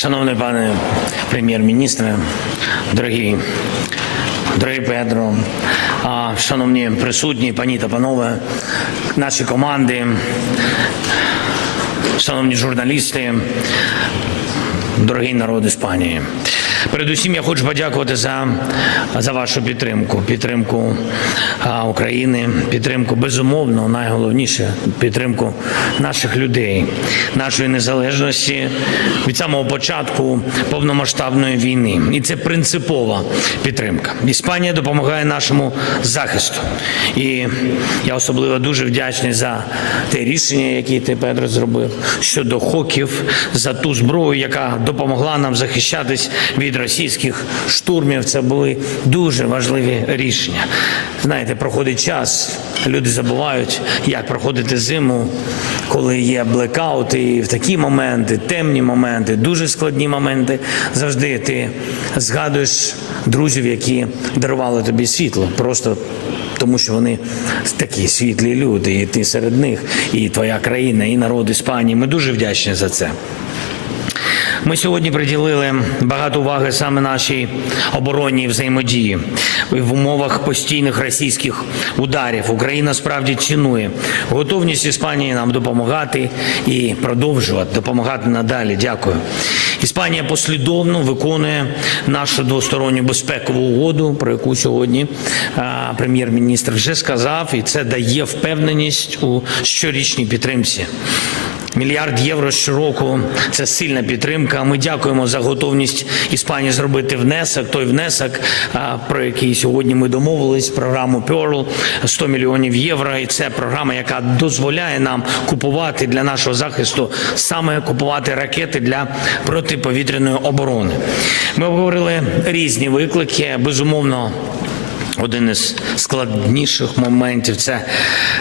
Шановний пане прем'єр-міністре, дорогі, дорогі Петро, шановні присутні, пані та панове, наші команди, шановні журналісти, дорогий народ Іспанії. Передусім я хочу подякувати за, за вашу підтримку, підтримку а, України, підтримку безумовно, найголовніше підтримку наших людей, нашої незалежності від самого початку повномасштабної війни. І це принципова підтримка. Іспанія допомагає нашому захисту. І я особливо дуже вдячний за те рішення, яке ти Петро зробив щодо хоків, за ту зброю, яка допомогла нам захищатись від російських штурмів. Це були дуже важливі рішення. Знаєте, проходить час, люди забувають, як проходити зиму, коли є блекаути, і в такі моменти, темні моменти, дуже складні моменти. Завжди ти згадуєш друзів, які дарували тобі світло. Просто тому що вони такі світлі люди, і ти серед них, і твоя країна, і народ Іспанії. Ми дуже вдячні за це. Ми сьогодні приділили багато уваги саме нашій оборонній взаємодії в умовах постійних російських ударів. Україна справді цінує готовність Іспанії нам допомагати і продовжувати допомагати надалі. Дякую. Іспанія послідовно виконує нашу двосторонню безпекову угоду, про яку сьогодні прем'єр-міністр вже сказав, і це дає впевненість у щорічній підтримці. Мільярд євро щороку це сильна підтримка. Ми дякуємо за готовність Іспанії зробити внесок. Той внесок, про який сьогодні ми домовились, програму Pearl, 100 мільйонів євро. І це програма, яка дозволяє нам купувати для нашого захисту саме купувати ракети для протиповітряної оборони. Ми обговорили різні виклики. Безумовно, один із складніших моментів це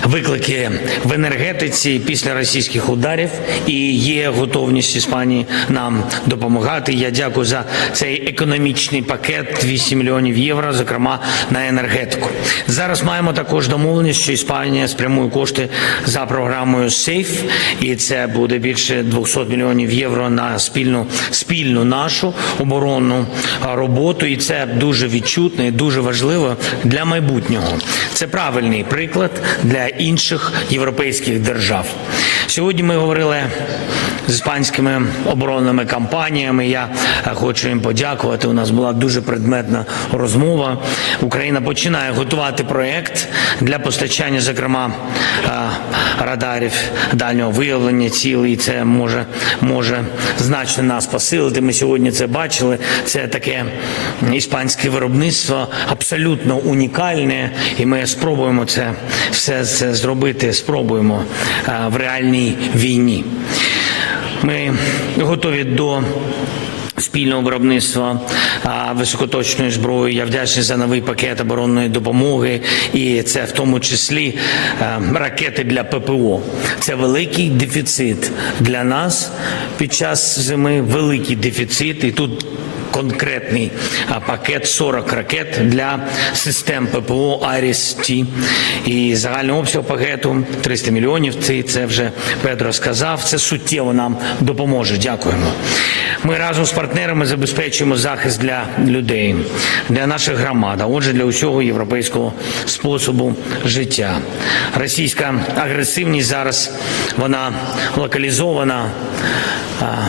виклики в енергетиці після російських ударів, і є готовність Іспанії нам допомагати. Я дякую за цей економічний пакет 200 мільйонів євро, зокрема на енергетику. Зараз маємо також домовленість, що Іспанія спрямує кошти за програмою SAFE, і це буде більше 200 мільйонів євро на спільну спільну нашу оборонну роботу. І це дуже відчутно і дуже важливо для майбутнього. Це правильний приклад для інших європейських держав. Сьогодні ми говорили з іспанськими оборонними компаніями. Я е, хочу їм подякувати. У нас була дуже предметна розмова. Україна починає готувати проект для постачання, зокрема е, радарів дальнього виявлення цілей. Це може може значно нас посилити. Ми сьогодні це бачили. Це таке іспанське виробництво абсолютно унікальне, і ми спробуємо це все це зробити. Спробуємо е, в реальній війні. Ми готові до спільного виробництва високоточної зброї. Я вдячний за новий пакет оборонної допомоги, і це в тому числі ракети для ППО. Це великий дефіцит для нас під час зими. Великий дефіцит, і тут. Конкретний пакет 40 ракет для систем ППО Аріс-Т. І загальний обсяг пакету 300 мільйонів. Це, це вже Петро сказав. Це суттєво нам допоможе. Дякуємо. Ми разом з партнерами забезпечуємо захист для людей, для наших громад, а отже, для усього європейського способу життя. Російська агресивність зараз вона локалізована.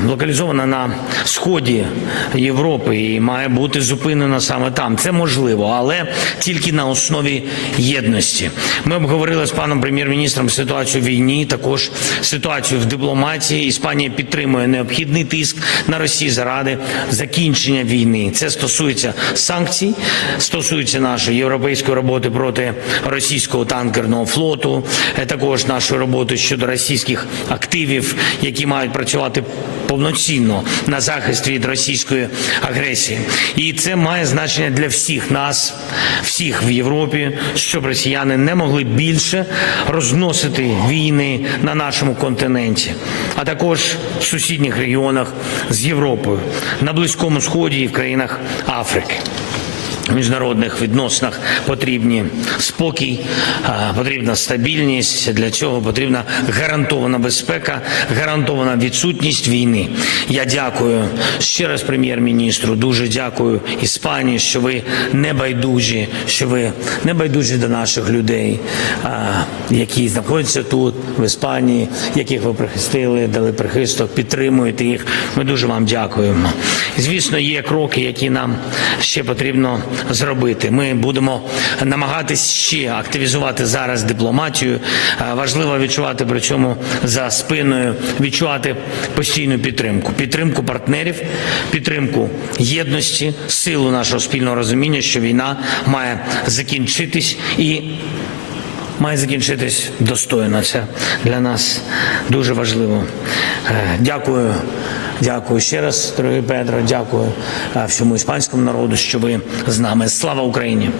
Локалізована на сході Європи і має бути зупинена саме там. Це можливо, але тільки на основі єдності. Ми обговорили з паном прем'єр-міністром ситуацію в війні, також ситуацію в дипломатії. Іспанія підтримує необхідний тиск на Росію заради закінчення війни. Це стосується санкцій, стосується нашої європейської роботи проти російського танкерного флоту, е, також нашої роботи щодо російських активів, які мають працювати повноцінно на захист від російської агресії. І це має значення для всіх нас, всіх в Європі, щоб росіяни не могли більше розносити війни на нашому континенті, а також в сусідніх регіонах з Європою, на Близькому Сході і в країнах Африки. Міжнародних відносинах потрібні спокій, потрібна стабільність. Для цього потрібна гарантована безпека, гарантована відсутність війни. Я дякую ще раз прем'єр-міністру. Дуже дякую Іспанії, що ви не байдужі, що ви не байдужі до наших людей, які знаходяться тут, в Іспанії, яких ви прихистили, дали прихисток, підтримуєте їх. Ми дуже вам дякуємо. Звісно, є кроки, які нам ще потрібно зробити. Ми будемо намагатись ще активізувати зараз дипломатію. Е, Важливо відчувати при цьому за спиною, відчувати постійну підтримку, підтримку партнерів, підтримку єдності, силу нашого спільного розуміння, що війна має закінчитись і має закінчитись достойно. Це для нас дуже важливо. Е, Дякую. Дякую ще раз, дорогий Петро. Дякую всьому іспанському народу, що ви з нами. Слава Україні!